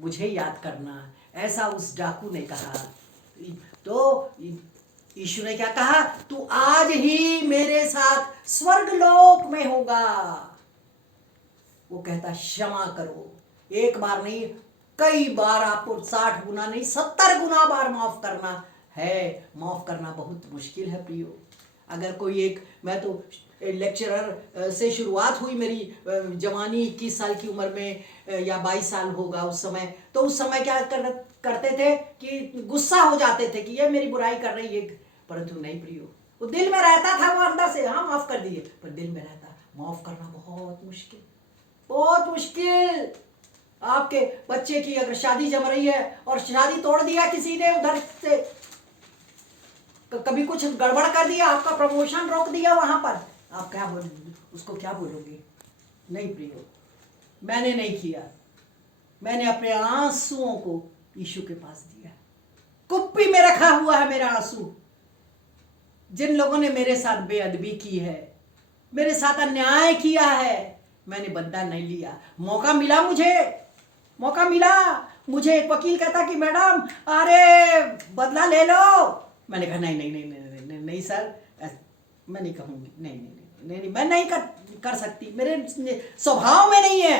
मुझे याद करना, ऐसा उस डाकू ने कहा। तो यीशु ने क्या कहा, तू आज ही मेरे साथ स्वर्गलोक में होगा। वो कहता क्षमा करो, एक बार नहीं कई बार, आपको 60 गुना नहीं 70 गुना बार माफ करना है। माफ करना बहुत मुश्किल है प्रियो। अगर कोई एक, मैं तो लेक्चरर से शुरुआत हुई मेरी जवानी, 21 साल की उम्र में या 22 साल होगा उस समय। तो उस समय क्या करते थे कि गुस्सा हो जाते थे कि ये मेरी बुराई कर रही है, परंतु नहीं प्रियो, वो दिल में रहता था, वो अंदर से हाँ माफ कर दिए, पर दिल में रहता। माफ करना बहुत मुश्किल, बहुत मुश्किल। आपके बच्चे की अगर शादी जम रही है और शादी तोड़ दिया किसी ने उधर से, कभी कुछ गड़बड़ कर दिया, आपका प्रमोशन रोक दिया वहां पर, आप क्या बोलोगे उसको, क्या बोलोगे? नहीं प्रियो, मैंने नहीं किया, मैंने अपने आंसुओं को यीशु के पास दिया। कुप्पी में रखा हुआ है मेरा आंसू। जिन लोगों ने मेरे साथ बेअदबी की है, मेरे साथ अन्याय किया है, मैंने बदला नहीं लिया। मौका मिला, मौका मिला। मुझे एक वकील कहता कि मैडम अरे बदला ले लो। मैंने कहा नहीं नहीं नहीं नहीं नहीं, नहीं, नहीं सर, मैं नहीं कहूँगी, नहीं नहीं नहीं नहीं, मैं नहीं कर सकती, मेरे स्वभाव में नहीं है।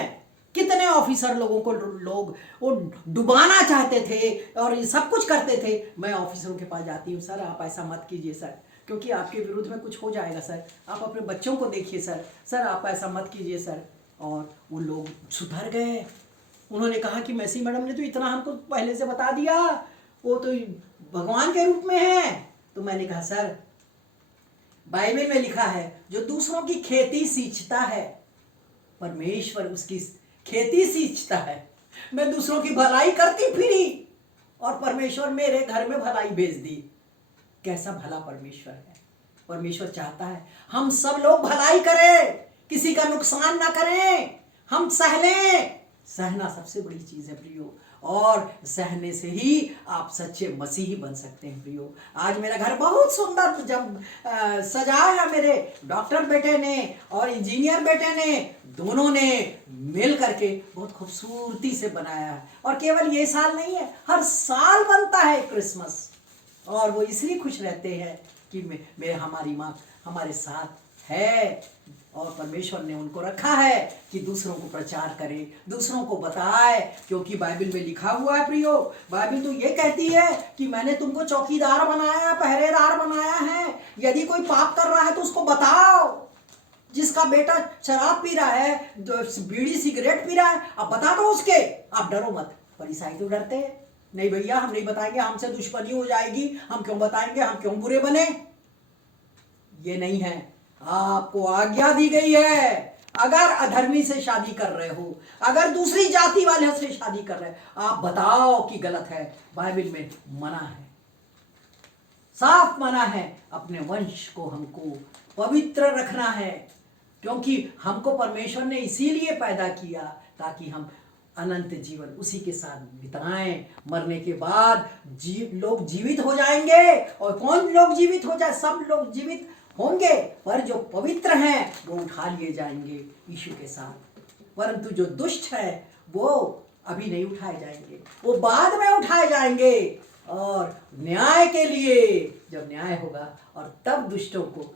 कितने ऑफिसर लोगों को लोग वो डुबाना चाहते थे और ये सब कुछ करते थे। मैं ऑफिसरों के पास जाती हूँ, सर आप ऐसा मत कीजिए सर, क्योंकि आपके विरुद्ध में कुछ हो जाएगा सर, आप अपने बच्चों को देखिए सर, सर आप ऐसा मत कीजिए सर। और वो लोग सुधर गए। उन्होंने कहा कि मैसी मैडम ने तो इतना हमको पहले से बता दिया, वो तो भगवान के रूप में है। तो मैंने कहा सर, बाइबल में लिखा है जो दूसरों की खेती सींचता है, परमेश्वर उसकी खेती सींचता है। मैं दूसरों की भलाई करती फिरी और परमेश्वर मेरे घर में भलाई भेज दी। कैसा भला परमेश्वर है। परमेश्वर चाहता है हम सब लोग भलाई करें, किसी का नुकसान ना करें, हम सह लें। सहना सबसे बड़ी चीज है प्रियो, और सहने से ही आप सच्चे मसीही बन सकते हैं प्रियो। आज मेरा घर बहुत सुंदर जब सजाया मेरे डॉक्टर बेटे ने और इंजीनियर बेटे ने, दोनों ने मिल करके बहुत खूबसूरती से बनाया है। और केवल ये साल नहीं है, हर साल बनता है क्रिसमस। और वो इसलिए खुश रहते हैं कि मेरे हमारी माँ हमारे साथ है, और परमेश्वर ने उनको रखा है कि दूसरों को प्रचार करे, दूसरों को बताए। क्योंकि बाइबल में लिखा हुआ है प्रियो, बाइबल तो ये कहती है कि मैंने तुमको चौकीदार बनाया, पहरेदार बनाया है। यदि कोई पाप कर रहा है तो उसको बताओ। जिसका बेटा शराब पी रहा है, बीड़ी सिगरेट पी रहा है, अब बता दो उसके, आप डरो मत। फरीसाई तो डरते हैं, नहीं भैया हम नहीं बताएंगे, हमसे दुश्मनी हो जाएगी, हम क्यों बताएंगे, हम क्यों बुरे बने। ये नहीं है, आपको आज्ञा दी गई है। अगर अधर्मी से शादी कर रहे हो, अगर दूसरी जाति वाले से शादी कर रहे हो, आप बताओ कि गलत है। बाइबल में मना है, साफ मना है। अपने वंश को हमको पवित्र रखना है, क्योंकि हमको परमेश्वर ने इसीलिए पैदा किया ताकि हम अनंत जीवन उसी के साथ बिताएं। मरने के बाद लोग जीवित हो जाएंगे। और कौन लोग जीवित हो जाए? सब लोग जीवित होंगे, पर जो पवित्र हैं वो उठा लिए जाएंगे यीशु के साथ। परंतु जो दुष्ट है वो अभी नहीं उठाए जाएंगे, वो बाद में उठाए जाएंगे। और न्याय के लिए जब न्याय होगा, और तब दुष्टों को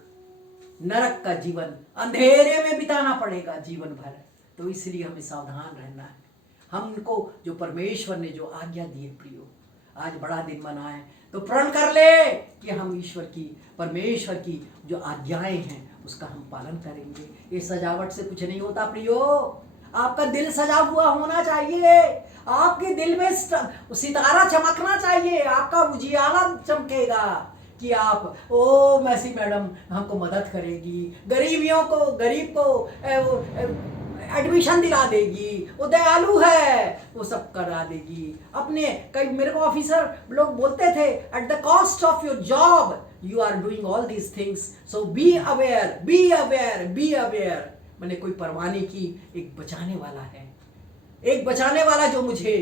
नरक का जीवन अंधेरे में बिताना पड़ेगा जीवन भर। तो इसलिए हमें सावधान रहना है। हमको जो परमेश्वर ने जो आज्ञा दी है प्रियो, आज बड़ा दिन मनाए तो प्रण कर ले कि हम ईश्वर की, परमेश्वर की जो आज्ञाएं हैं उसका हम पालन करेंगे। ये सजावट से कुछ नहीं होता प्रियो, आपका दिल सजा हुआ होना चाहिए, आपके दिल में सितारा चमकना चाहिए, आपका उजियाला चमकेगा कि आप, ओ मैसी मैडम हमको मदद करेगी, गरीब को एडमिशन दिला देगी, वो दयालु है, वो सब करा देगी। अपने कई मेरे को ऑफिसर लोग बोलते थे, at the cost of your job you are doing all these things, so be aware, be aware, be aware. मैंने कोई परवाह नहीं की, एक बचाने वाला है, एक बचाने वाला जो मुझे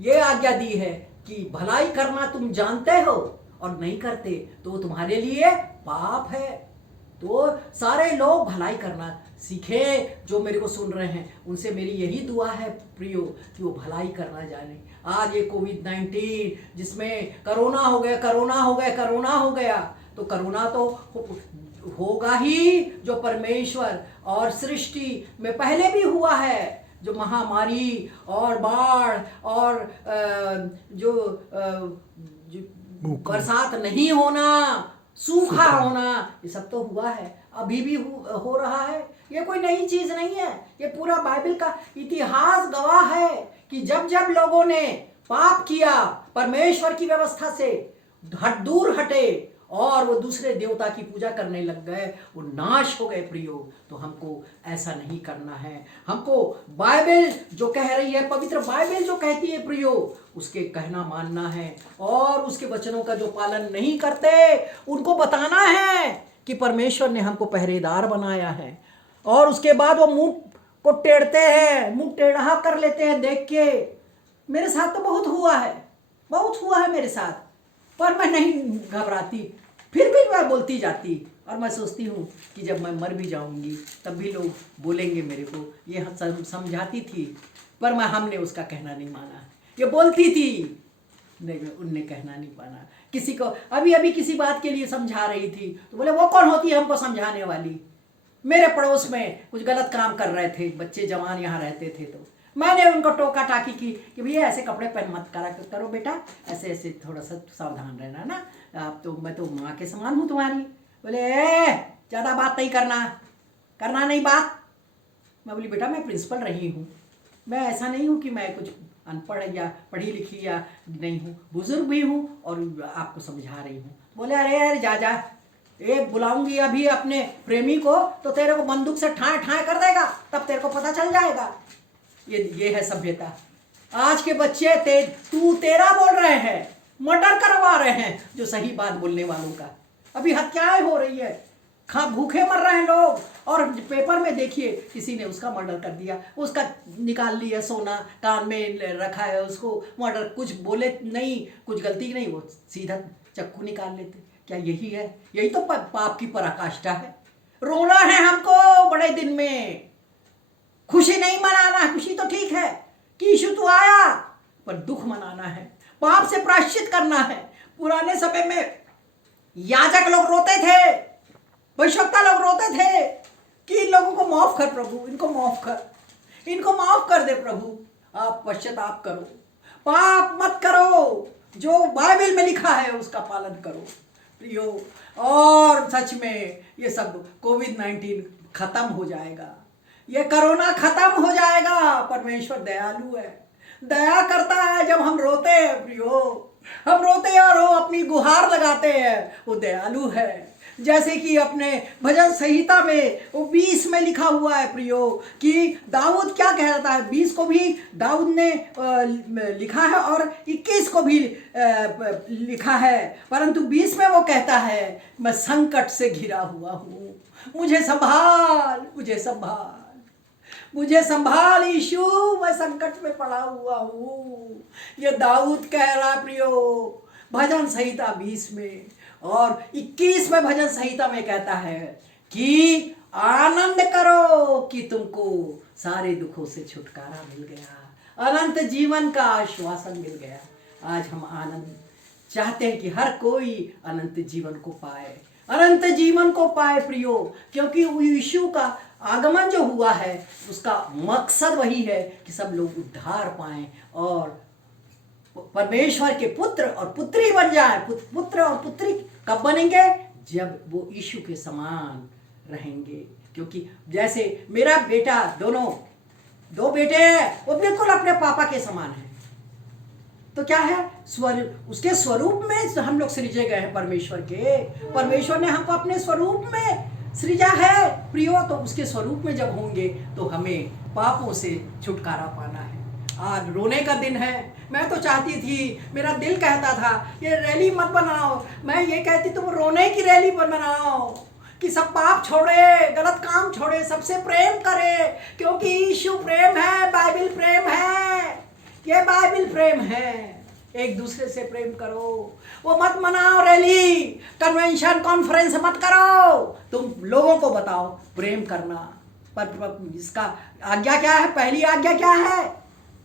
ये आज्ञा दी है कि भलाई करना तुम जानते हो और नहीं करते तो तुम्हारे लिए पाप है। तो सारे लोग भलाई करना सीखे जो मेरे को सुन रहे हैं, उनसे मेरी यही दुआ है प्रियो कि वो भलाई करना जाने। आज ये कोविड-19 जिसमें कोरोना हो गया, तो कोरोना तो होगा ही, जो परमेश्वर और सृष्टि में पहले भी हुआ है, जो महामारी और बाढ़ और जो बरसात नहीं होना, सूखा होना, ये सब तो हुआ है, अभी भी हो रहा है। ये कोई नई चीज नहीं है, ये पूरा बाइबल का इतिहास गवाह है कि जब जब लोगों ने पाप किया, परमेश्वर की व्यवस्था से दूर हटे और वो दूसरे देवता की पूजा करने लग गए, वो नाश हो गए प्रियो। तो हमको ऐसा नहीं करना है। हमको बाइबल जो कह रही है, पवित्र बाइबल जो कहती है प्रियो, उसके कहना मानना है, और उसके वचनों का जो पालन नहीं करते उनको बताना है कि परमेश्वर ने हमको पहरेदार बनाया है। और उसके बाद वो मुंह को टेढ़ते हैं, मुंह टेढ़ा कर लेते हैं देख के। मेरे साथ तो बहुत हुआ है मेरे साथ, पर मैं नहीं घबराती, फिर भी मैं बोलती जाती। और मैं सोचती हूँ कि जब मैं मर भी जाऊंगी तब भी लोग बोलेंगे मेरे को, ये समझाती थी, पर हमने उसका कहना नहीं माना। ये बोलती थी, नहीं, उनने कहना नहीं माना। किसी को अभी किसी बात के लिए समझा रही थी तो बोले वो कौन होती है हमको समझाने वाली। मेरे पड़ोस में कुछ गलत काम कर रहे थे बच्चे जवान यहाँ रहते थे, तो मैंने उनको टोका टाकी की कि भैया ऐसे कपड़े पहन मत करो बेटा, ऐसे ऐसे थोड़ा सा सावधान रहना ना, आप तो, मैं तो माँ के समान हूँ तुम्हारी। बोले ज़्यादा बात नहीं करना नहीं बात। मैं बोली बेटा मैं प्रिंसिपल रही हूँ, मैं ऐसा नहीं हूँ कि मैं कुछ अनपढ़ या पढ़ी लिखी या नहीं हूँ, बुजुर्ग भी हूँ और आपको समझा रही हूँ। बोले अरे जा, एक बुलाऊंगी अभी अपने प्रेमी को तो तेरे को बंदूक से ठाए कर देगा, तब तेरे को पता चल जाएगा। ये है सभ्यता। आज के बच्चे तेरा बोल रहे हैं, मर्डर करवा रहे हैं जो सही बात बोलने वालों का। अभी हत्याएं हो रही है, भूखे मर रहे हैं लोग। और पेपर में देखिए किसी ने उसका मर्डर कर दिया, उसका निकाल लिया सोना, कान में रखा है, उसको मर्डर, कुछ बोले नहीं, कुछ गलती नहीं, वो सीधा चक्कू निकाल लेते। क्या यही है? यही तो पाप की पराकाष्ठा है। रोना है हमको बड़े दिन में, खुशी नहीं मनाना है। खुशी तो ठीक है कि यीशु तो आया, पर दुख मनाना है, पाप से प्रायश्चित करना है। पुराने समय में याजक लोग रोते थे, भविष्यवक्ता लोग रोते थे कि इन लोगों को माफ कर प्रभु, इनको माफ कर दे प्रभु, आप पश्चाताप करो, पाप मत करो, जो बाइबल में लिखा है उसका पालन करो प्रियो। और सच में ये सब कोविड-19 खत्म हो जाएगा, ये कोरोना खत्म हो जाएगा। परमेश्वर दयालु है, दया करता है जब हम रोते हैं प्रियो, हम रोते हैं और वो अपनी गुहार लगाते हैं, वो दयालु है। जैसे कि अपने भजन संहिता में वो 20 में लिखा हुआ है प्रियो कि दाऊद क्या कह रहा है। 20 को भी दाऊद ने लिखा है और 21 को भी लिखा है, परंतु 20 में वो कहता है मैं संकट से घिरा हुआ हूँ, मुझे संभाल यीशु, मैं संकट में पड़ा हुआ हूँ। ये दाऊद कह रहा प्रियो भजन संहिता 20 में। और 21 में भजन संहिता में कहता है कि आनंद करो कि तुमको सारे दुखों से छुटकारा मिल गया, अनंत जीवन का आश्वासन मिल गया। आज हम आनंद चाहते हैं कि हर कोई अनंत जीवन को पाए प्रियो, क्योंकि यीशु का आगमन जो हुआ है उसका मकसद वही है कि सब लोग उद्धार पाएं और परमेश्वर के पुत्र और पुत्री बन जाए। पुत्र और पुत्री कब बनेंगे? जब वो यीशु के समान रहेंगे। क्योंकि जैसे मेरा बेटा, दो बेटे हैं, वो बिल्कुल अपने पापा के समान हैं। तो क्या है, उसके स्वरूप में हम लोग सृजे गए हैं। परमेश्वर ने हमको अपने स्वरूप में सृजा है प्रियो। तो उसके स्वरूप में जब होंगे तो हमें पापों से छुटकारा पाना है। आज रोने का दिन है। मैं तो चाहती थी, मेरा दिल कहता था ये रैली मत बनाओ, मैं ये कहती तुम रोने की रैली बनाओ कि सब पाप छोड़े, गलत काम छोड़े, सबसे प्रेम करे, क्योंकि यीशु प्रेम है, बाइबल प्रेम है, ये बाइबल प्रेम है। एक दूसरे से प्रेम करो। वो मत मनाओ रैली, कन्वेंशन, कॉन्फ्रेंस मत करो। तुम लोगों को बताओ प्रेम करना, पर इसका आज्ञा क्या है? पहली आज्ञा क्या है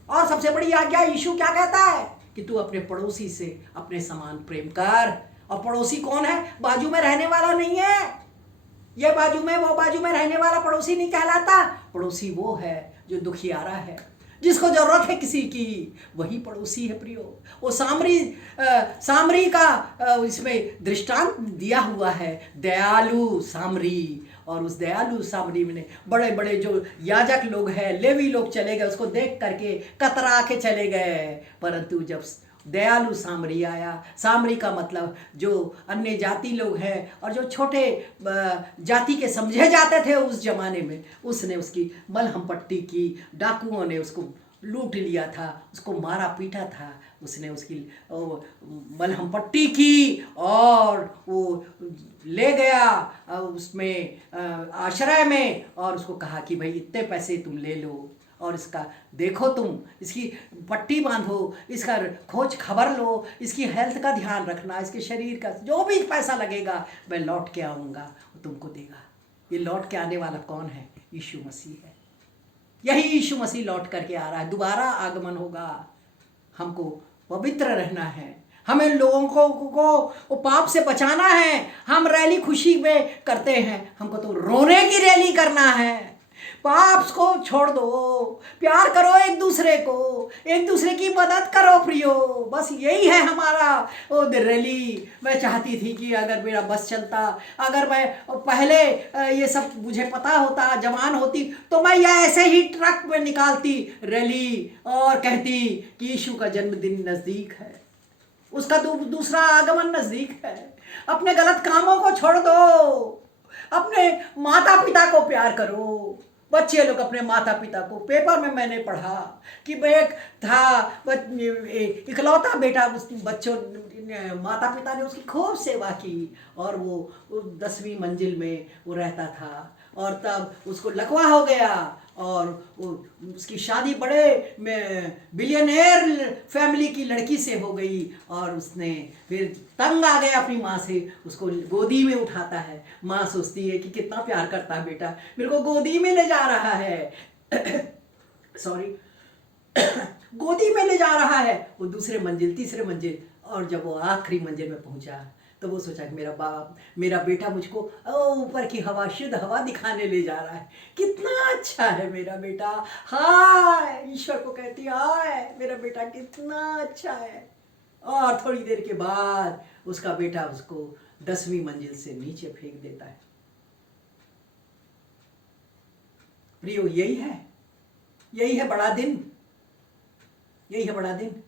और सबसे बड़ी आज्ञा यीशु क्या कहता है कि तू अपने पड़ोसी से अपने समान प्रेम कर। और पड़ोसी कौन है? बाजू में रहने वाला नहीं है, ये बाजू में वो बाजू में रहने वाला पड़ोसी नहीं कहलाता। पड़ोसी वो है जो दुखियारा है, जिसको जरूरत है किसी की, वही पड़ोसी है प्रियो। वो सामरी का इसमें दृष्टांत दिया हुआ है, दयालु सामरी। और उस दयालु सामरी में बड़े बड़े जो याजक लोग हैं, लेवी लोग चले गए, उसको देख करके कतरा के चले गए। परंतु जब दयालु सामरी आया, सामरी का मतलब जो अन्य जाति लोग हैं और जो छोटे जाति के समझे जाते थे उस जमाने में, उसने उसकी मलहम पट्टी की। डाकुओं ने उसको लूट लिया था, उसको मारा पीटा था, उसने उसकी मलहम पट्टी की और वो ले गया उसमें आश्रय में और उसको कहा कि भाई इतने पैसे तुम ले लो और इसका देखो, तुम इसकी पट्टी बांधो, इसका खोज खबर लो, इसकी हेल्थ का ध्यान रखना, इसके शरीर का जो भी पैसा लगेगा मैं लौट के आऊँगा, तुमको देगा। ये लौट के आने वाला कौन है? यीशु मसीह है। यही यीशु मसीह लौट करके आ रहा है, दोबारा आगमन होगा। हमको पवित्र रहना है, हमें लोगों को पाप से बचाना है। हम रैली खुशी में करते हैं, हमको तो रोने की रैली करना है। पाप को छोड़ दो, प्यार करो एक दूसरे को, एक दूसरे की मदद करो प्रियो। बस यही है हमारा वो रैली। मैं चाहती थी कि अगर मेरा बस चलता, अगर मैं पहले ये सब मुझे पता होता, जवान होती, तो मैं ये ऐसे ही ट्रक में निकालती रैली और कहती कि यीशु का जन्मदिन नज़दीक है, उसका दूसरा आगमन नज़दीक है। अपने गलत कामों को छोड़ दो, अपने माता पिता को प्यार करो। बच्चे लोग अपने माता पिता को, पेपर में मैंने पढ़ा कि एक था इकलौता बेटा, बच्चों माता पिता ने उसकी खूब सेवा की और वो 10वीं मंजिल में वो रहता था और तब उसको लकवा हो गया और उसकी शादी बड़े बिलियनेयर फैमिली की लड़की से हो गई और उसने फिर तंग आ गया अपनी माँ से, उसको गोदी में उठाता है। माँ सोचती है कि कितना प्यार करता है बेटा, मेरे को गोदी में ले जा रहा है सॉरी गोदी में ले जा रहा है। वो दूसरे मंजिल, तीसरे मंजिल, और जब वो आखिरी मंजिल में पहुंचा तो वो सोचा कि मेरा बेटा मुझको ऊपर की हवा, शुद्ध हवा दिखाने ले जा रहा है। कितना अच्छा है मेरा बेटा, हाय, ईश्वर को कहती हाय मेरा बेटा कितना अच्छा है। और थोड़ी देर के बाद उसका बेटा उसको 10वीं मंजिल से नीचे फेंक देता है। प्रियो, यही है बड़ा दिन, यही है बड़ा दिन।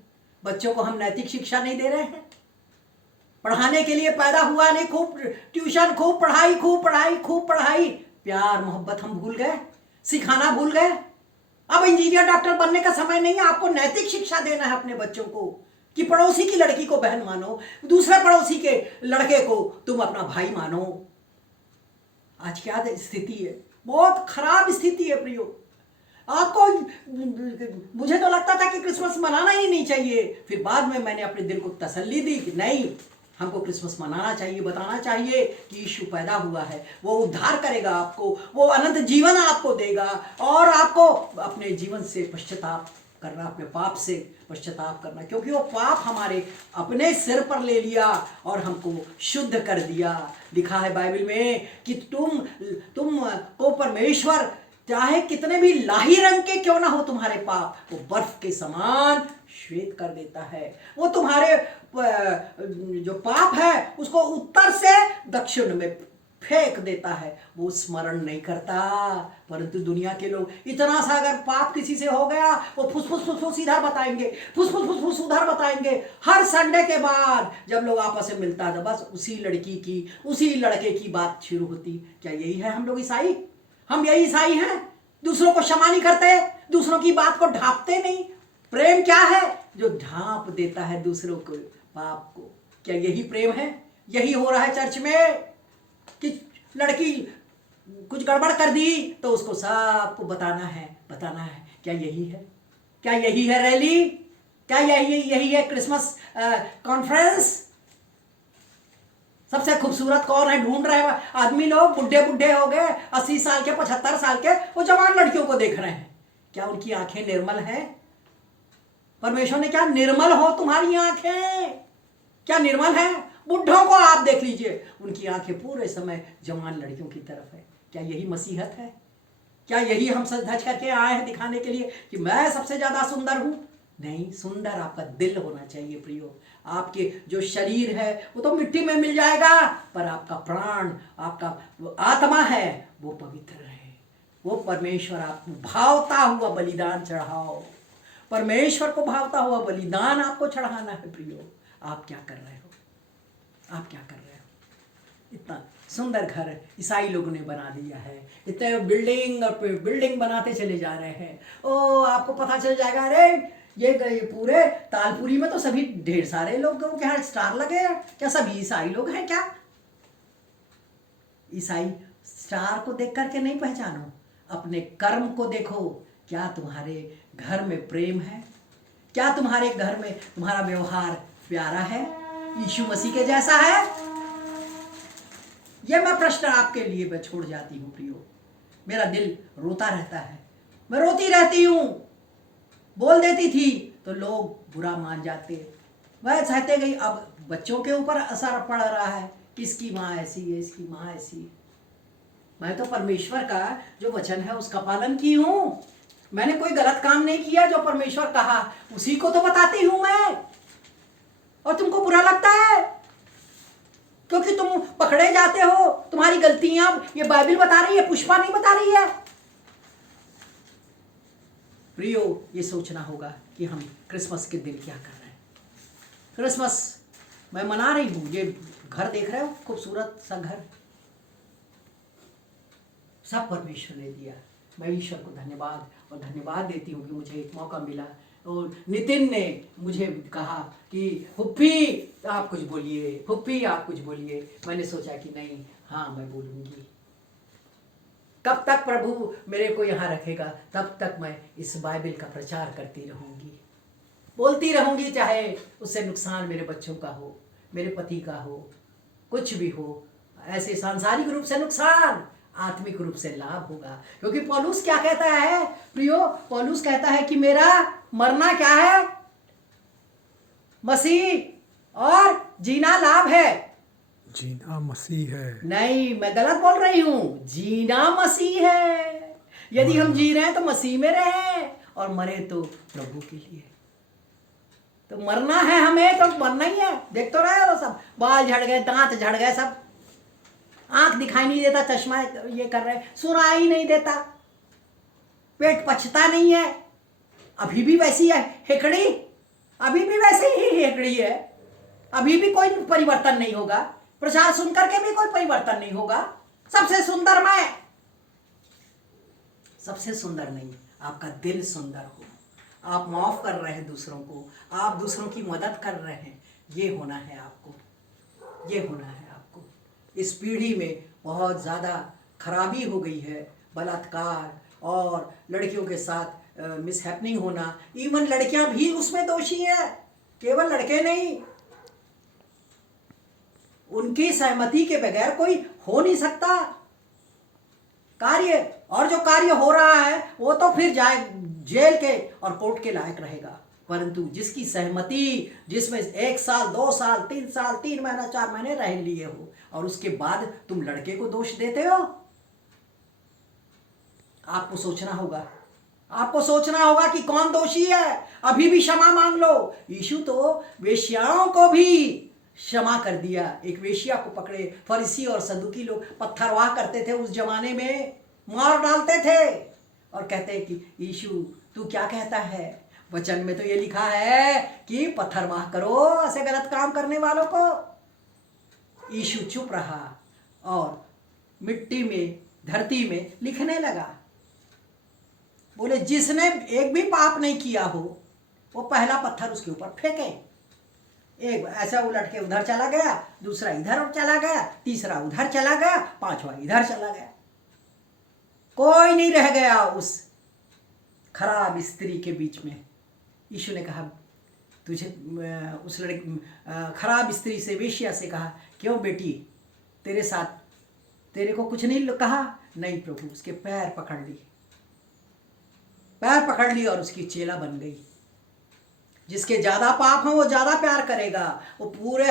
बच्चों को हम नैतिक शिक्षा नहीं दे रहे हैं, पढ़ाने के लिए पैदा हुआ नहीं, खूब ट्यूशन, खूब पढ़ाई, प्यार मोहब्बत हम भूल गए, सिखाना भूल गए। अब इंजीनियर डॉक्टर बनने का समय नहीं है, आपको नैतिक शिक्षा देना है अपने बच्चों को कि पड़ोसी की लड़की को बहन मानो, दूसरे पड़ोसी के लड़के को तुम अपना भाई मानो। आज क्या स्थिति है, बहुत खराब स्थिति है प्रियो। आपको, मुझे तो लगता था कि क्रिसमस मनाना ही नहीं चाहिए, फिर बाद में मैंने अपने दिल को तसल्ली दी कि नहीं, हमको क्रिसमस मनाना चाहिए, बताना चाहिए कि यीशु पैदा हुआ है, वो उद्धार करेगा आपको, वो अनंत जीवन आपको देगा और आपको अपने जीवन से पश्चाताप करना, अपने पाप से पश्चाताप करना, क्योंकि वो पाप हमारे अपने सिर पर ले लिया और हमको शुद्ध कर दिया। लिखा है बाइबल में कि तुम को परमेश्वर चाहे कितने भी लाही रंग के क्यों ना हो तुम्हारे पाप, वो बर्फ के समान श्वेत कर देता है। वो तुम्हारे जो पाप है उसको उत्तर से दक्षिण में फेंक देता है, वो स्मरण नहीं करता। परंतु दुनिया के लोग इतना सा अगर पाप किसी से हो गया, वो फुसफुस इधर बताएंगे, फुसफुस उधर बताएंगे। हर संडे के बाद जब लोग आपस में मिलता था, बस उसी लड़की की, उसी लड़के की बात शुरू होती। क्या यही है हम लोग ईसाई? हम यही ईसाई हैं, दूसरों को क्षमा नहीं करते, दूसरों की बात को ढांपते नहीं। प्रेम क्या है? जो ढांप देता है दूसरों को पाप को। क्या यही प्रेम है? यही हो रहा है चर्च में कि लड़की कुछ गड़बड़ कर दी तो उसको सबको बताना है। क्या यही है? क्या यही है रैली? क्या यही है क्रिसमस कॉन्फ्रेंस? सबसे खूबसूरत कौन है ढूंढ रहे हैं आदमी लोग, बुढ़े बुढ़े हो गए 80 साल के 75 साल के, वो जवान लड़कियों को देख रहे हैं। क्या उनकी आंखें निर्मल हैं? परमेश्वर ने क्या निर्मल हो तुम्हारी आंखें, क्या निर्मल है? बुढ़ों को आप देख लीजिए, उनकी आंखें पूरे समय जवान लड़कियों की तरफ है। क्या यही मसीहत है? क्या यही हम सज धज करके आए हैं दिखाने के लिए कि मैं सबसे ज्यादा सुंदर हूं? नहीं, सुंदर आपका दिल होना चाहिए प्रियो। आपके जो शरीर है वो तो मिट्टी में मिल जाएगा, पर आपका प्राण, आपका आत्मा है वो पवित्र है। वो परमेश्वर आपको भावता हुआ बलिदान चढ़ाओ। परमेश्वर को भावता हुआ बलिदान आपको चढ़ाना है प्रियो। आप क्या कर रहे हो? आप क्या कर रहे हो? इतना सुंदर घर ईसाई लोगों ने बना दिया है, इतने बिल्डिंग और बिल्डिंग बनाते चले जा रहे हैं। ओ आपको पता चल जाएगा, अरे ये पूरे तालपुरी में तो सभी ढेर सारे लोगों के यहाँ स्टार लगे हैं। क्या सभी ईसाई लोग हैं क्या? ईसाई स्टार को देख करके नहीं पहचानो, अपने कर्म को देखो। क्या तुम्हारे घर में प्रेम है? क्या तुम्हारे घर में तुम्हारा व्यवहार प्यारा है, यीशु मसीह के जैसा है? यह मैं प्रश्न आपके लिए मैं छोड़ जाती हूँ प्रियो। मेरा दिल रोता रहता है, मैं रोती रहती हूँ। बोल देती थी तो लोग बुरा मान जाते, वह सहते गई। अब बच्चों के ऊपर असर पड़ रहा है, किसकी माँ ऐसी है, इसकी माँ ऐसी। मैं तो परमेश्वर का जो वचन है उसका पालन की हूँ। मैंने कोई गलत काम नहीं किया, जो परमेश्वर कहा उसी को तो बताती हूँ मैं। और तुमको बुरा लगता है क्योंकि तुम पकड़े जाते हो, तुम्हारी गलतियां ये बाइबल बता रही है, पुष्पा नहीं बता रही है। प्रियो, ये सोचना होगा कि हम क्रिसमस के दिन क्या कर रहे हैं। क्रिसमस मैं मना रही हूँ। ये घर देख रहे हो, खूबसूरत सा घर, सब परमेश्वर ने दिया। मैं ईश्वर को धन्यवाद देती हूँ कि मुझे एक मौका मिला। और नितिन ने मुझे कहा कि फुप्पी आप कुछ बोलिए, फुप्पी आप कुछ बोलिए। मैंने सोचा कि नहीं, हाँ मैं बोलूँगी। कब तक प्रभु मेरे को यहाँ रखेगा, तब तक मैं इस बाइबल का प्रचार करती रहूँगी, बोलती रहूँगी, चाहे उससे नुकसान मेरे बच्चों का हो, मेरे पति का हो, कुछ भी हो। ऐसे सांसारिक रूप से नुकसान, आत्मिक रूप से लाभ होगा। क्योंकि पौलुस क्या कहता है प्रियो? पौलुस कहता है कि मेरा मरना क्या है, मसीह, और जीना लाभ है। जीना मसीह है। नहीं, मैं गलत बोल रही हूं, जीना मसीह है। यदि हम जी रहे हैं तो मसीह में रहे, और मरे तो प्रभु के लिए। तो मरना है हमें, तो मरना ही है। देख तो रहे हो, सब बाल झड़ गए, दांत झड़ गए, सब आंख दिखाई नहीं देता, चश्मा ये कर रहे, सुनाई नहीं देता, पेट पचता नहीं है, अभी भी वैसी है हेकड़ी, अभी भी वैसे ही हेकड़ी है, अभी भी कोई परिवर्तन नहीं होगा। प्रचार सुन करके भी कोई परिवर्तन नहीं होगा। सबसे सुंदर मैं, सबसे सुंदर नहीं, आपका दिल सुंदर हो, आप माफ कर रहे हैं दूसरों को, आप दूसरों की मदद कर रहे हैं, ये होना है आपको, ये होना है आपको। इस पीढ़ी में बहुत ज़्यादा खराबी हो गई है, बलात्कार और लड़कियों के साथ मिसहैपनिंग होना। इवन लड़कियां भी उसमें दोषी है, केवल लड़के नहीं। उनकी सहमति के बगैर कोई हो नहीं सकता कार्य, और जो कार्य हो रहा है वो तो फिर जाए जेल के और कोर्ट के लायक रहेगा। परंतु जिसकी सहमति, जिसमें 1 साल 2 साल 3 साल 3 महीना 4 महीने रह लिए हो, और उसके बाद तुम लड़के को दोष देते हो, आपको सोचना होगा, आपको सोचना होगा कि कौन दोषी है। अभी भी क्षमा मांग लो। यीशु तो वेश्याओं को भी क्षमा कर दिया। एक वेश्या को पकड़े, फरीसी और सदुकी लोग पत्थरवाह करते थे उस जमाने में, मार डालते थे और कहते कि यीशु तू क्या कहता है? वचन में तो ये लिखा है कि पत्थरवाह करो ऐसे गलत काम करने वालों को। यीशु चुप रहा और मिट्टी में, धरती में लिखने लगा। बोले जिसने एक भी पाप नहीं किया हो वो पहला पत्थर उसके ऊपर फेंके। एक ऐसा उलट के उधर चला गया, दूसरा इधर चला गया, तीसरा उधर चला गया, पांचवा इधर चला गया। कोई नहीं रह गया उस खराब स्त्री के बीच में। यीशु ने कहा तुझे उस लड़की खराब स्त्री से, वेश्या से कहा, क्यों बेटी, तेरे साथ, तेरे को कुछ नहीं कहा? नहीं प्रभु, उसके पैर पकड़ ली, पैर पकड़ ली और उसकी चेला बन गई। जिसके ज्यादा पाप हैं वो ज्यादा प्यार करेगा। वो पूरे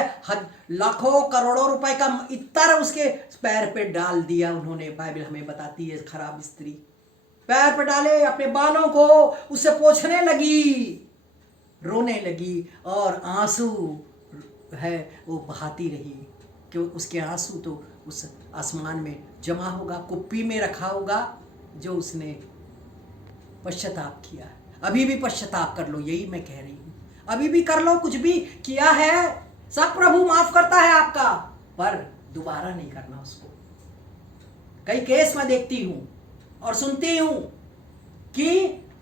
लाखों करोड़ों रुपए का इत्र उसके पैर पे डाल दिया उन्होंने। बाइबल हमें बताती है खराब स्त्री पैर पे डाले, अपने बालों को उससे पोंछने लगी, रोने लगी और आंसू है वो बहाती रही कि उसके आंसू तो उस आसमान में जमा होगा, कुप्पी में रखा होगा जो उसने पश्चाताप किया। अभी भी पश्चाताप कर लो, यही मैं कह रही हूँ। अभी भी कर लो, कुछ भी किया है सब प्रभु माफ करता है आपका, पर दोबारा नहीं करना उसको। कई केस मैं देखती हूँ और सुनती हूँ कि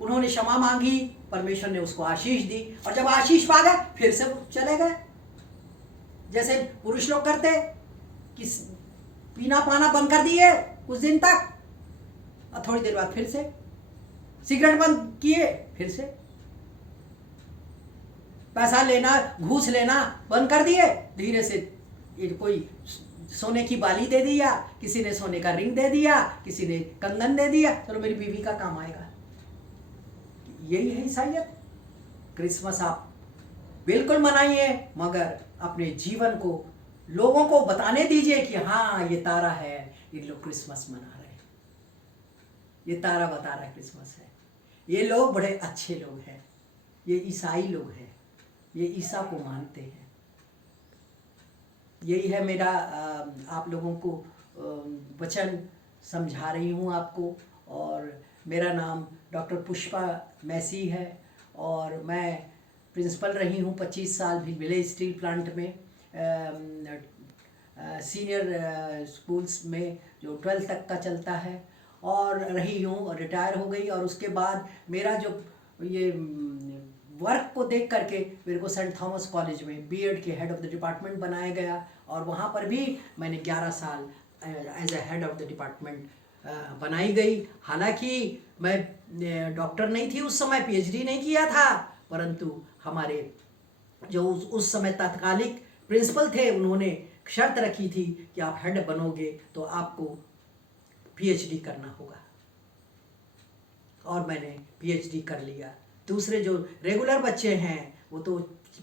उन्होंने क्षमा मांगी, परमेश्वर ने उसको आशीष दी, और जब आशीष पा गए फिर से चले गए। जैसे पुरुष लोग करते कि पीना पाना बंद कर दिए कुछ दिन तक, और थोड़ी देर बाद फिर से सिगरेट बंद किए, फिर से पैसा लेना, घूस लेना बंद कर दिए, धीरे से कोई सोने की बाली दे दिया, किसी ने सोने का रिंग दे दिया, किसी ने कंगन दे दिया, चलो मेरी बीवी का काम आएगा। यही है ईसाइयत। क्रिसमस आप बिल्कुल मनाइए, मगर अपने जीवन को लोगों को बताने दीजिए कि हाँ ये तारा है, ये लोग क्रिसमस मना रहे हैं, ये तारा बता रहा है क्रिसमस है, ये लोग बड़े अच्छे लोग हैं, ये ईसाई लोग हैं, ये ईसा को मानते हैं। यही है मेरा आप लोगों को वचन समझा रही हूँ आपको। और मेरा नाम डॉक्टर पुष्पा मैसी है और मैं प्रिंसिपल रही हूँ 25 साल भी विलेज स्टील प्लांट में, सीनियर स्कूल्स में जो 12th तक का चलता है, और रही हूँ और रिटायर हो गई। और उसके बाद मेरा जो ये वर्क को देख करके मेरे को सेंट थॉमस कॉलेज में बीएड के हेड ऑफ द डिपार्टमेंट बनाया गया, और वहाँ पर भी मैंने 11 साल as a head of the department बनाई गई। हालांकि मैं डॉक्टर नहीं थी उस समय, पीएचडी नहीं किया था, परंतु हमारे जो उस समय तात्कालिक प्रिंसिपल थे उन्होंने शर्त रखी थी कि आप हेड बनोगे तो आपको पीएचडी करना होगा, और मैंने पीएचडी कर लिया। दूसरे जो रेगुलर बच्चे हैं वो तो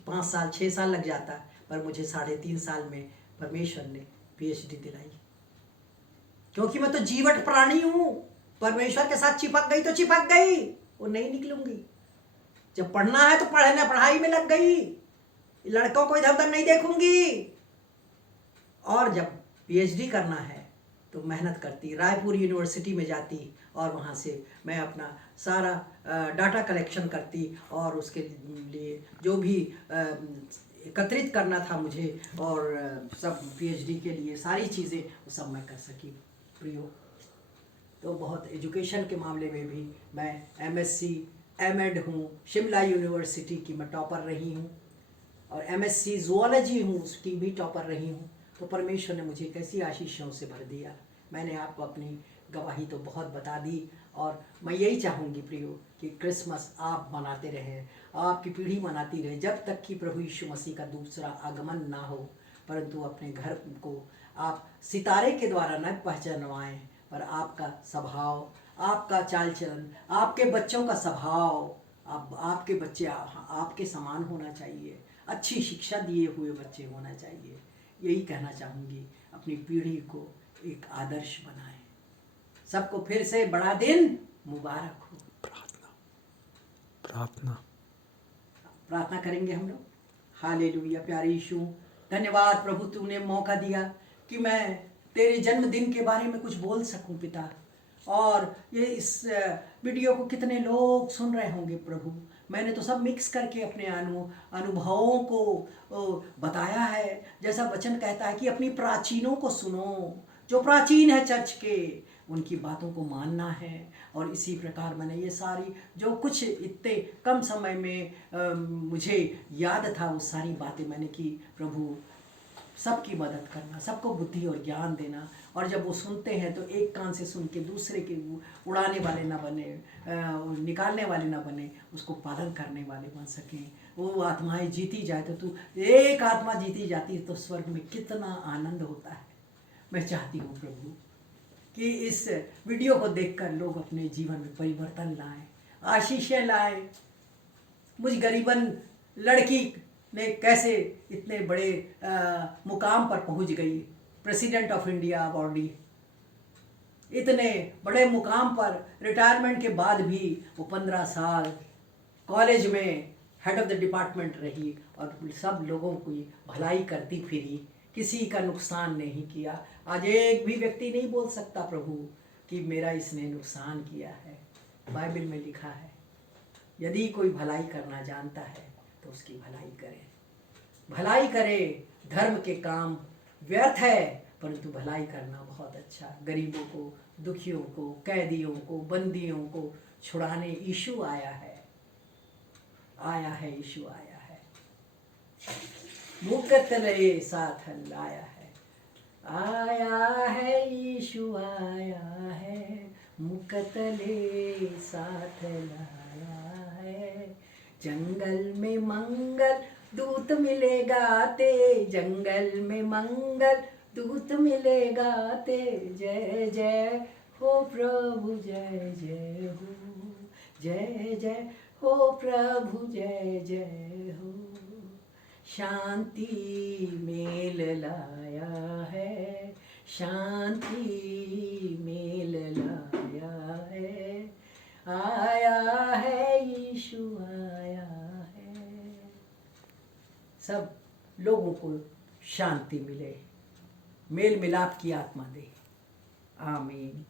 5 साल 6 साल लग जाता, पर मुझे 3.5 साल में परमेश्वर ने पीएचडी दिलाई, क्योंकि मैं तो जीवट प्राणी हूँ। परमेश्वर के साथ चिपक गई तो चिपक गई, वो नहीं निकलूंगी। जब पढ़ना है तो पढ़ने पढ़ाई में लग गई, लड़कों को इधर उधर नहीं देखूंगी। और जब पीएचडी करना है तो मेहनत करती, रायपुर यूनिवर्सिटी में जाती, और वहाँ से मैं अपना सारा डाटा कलेक्शन करती, और उसके लिए जो भी एकत्रित करना था मुझे, और सब पीएचडी के लिए सारी चीज़ें वो सब मैं कर सकी। प्रियो, तो बहुत एजुकेशन के मामले में भी मैं एमएससी एमएड हूँ, शिमला यूनिवर्सिटी की मैं टॉपर रही हूँ, और एमएससी ज़ूलॉजी हूँ, उसकी भी टॉपर रही हूँ। तो परमेश्वर ने मुझे कैसी आशीषों से भर दिया। मैंने आपको अपनी गवाही तो बहुत बता दी, और मैं यही चाहूँगी प्रियो कि क्रिसमस आप मनाते रहें, आपकी पीढ़ी मनाती रहे, जब तक कि प्रभु यीशु मसीह का दूसरा आगमन ना हो। परंतु अपने घर को आप सितारे के द्वारा न पहचानवाएं, पर आपका स्वभाव, आपका चाल चलन, आपके बच्चों का स्वभाव, आपके बच्चे आपके समान होना चाहिए, अच्छी शिक्षा दिए हुए बच्चे होना चाहिए। यही कहना चाहूँगी, अपनी पीढ़ी को एक आदर्श बनाएं। सबको फिर से बड़ा दिन मुबारक हो। प्रार्थना प्रार्थना प्रार्थना करेंगे हम लोग। हालेलुया। प्यारे यीशु, धन्यवाद प्रभु, तूने मौका दिया कि मैं तेरे जन्मदिन के बारे में कुछ बोल सकूं पिता। और ये इस वीडियो को कितने लोग सुन रहे होंगे प्रभु। मैंने तो सब मिक्स करके अपने अनुभवों को बताया है। जैसा वचन कहता है कि अपनी प्राचीनों को सुनो, जो प्राचीन है चर्च के, उनकी बातों को मानना है। और इसी प्रकार मैंने ये सारी जो कुछ इतने कम समय में मुझे याद था, वो सारी बातें मैंने की। प्रभु, सबकी मदद करना, सबको बुद्धि और ज्ञान देना, और जब वो सुनते हैं तो एक कान से सुन के दूसरे के उड़ाने वाले ना बने, निकालने वाले ना बने, उसको पालन करने वाले बन सकें। वो आत्माएं जीती जाए तो तू एक आत्मा जीती जाती है तो स्वर्ग में कितना आनंद होता है। मैं चाहती हूँ प्रभु कि इस वीडियो को देखकर लोग अपने जीवन में परिवर्तन लाएं, आशीषें लाएं। मुझ गरीबन लड़की ने कैसे इतने बड़े मुकाम पर पहुंच गई, प्रेसिडेंट ऑफ इंडिया बॉडी, इतने बड़े मुकाम पर रिटायरमेंट के बाद भी वो 15 साल कॉलेज में हेड ऑफ द डिपार्टमेंट रही और सब लोगों की भलाई करती फिरी, किसी का नुकसान नहीं किया। आज एक भी व्यक्ति नहीं बोल सकता प्रभु कि मेरा इसने नुकसान किया है। बाइबल में लिखा है यदि कोई भलाई करना जानता है तो उसकी भलाई करे, भलाई करे। धर्म के काम व्यर्थ है परंतु भलाई करना बहुत अच्छा। गरीबों को, दुखियों को, कैदियों को, बंदियों को छुड़ाने यीशु आया है, आया है, यीशु आया है। मुकत ले साथ लाया है, आया है यीशु आया है, मुकत ले साथ लाया है। जंगल में मंगल दूत मिलेगा ते, जंगल में मंगल दूत मिलेगा ते। जय जय हो प्रभु, जय जय हो, जय जय हो प्रभु, जय जय हो। शांति मेल लाया है, शांति मेल लाया है, आया है यीशु आया है। सब लोगों को शांति मिले, मेल मिलाप की आत्मा दे। आमीन।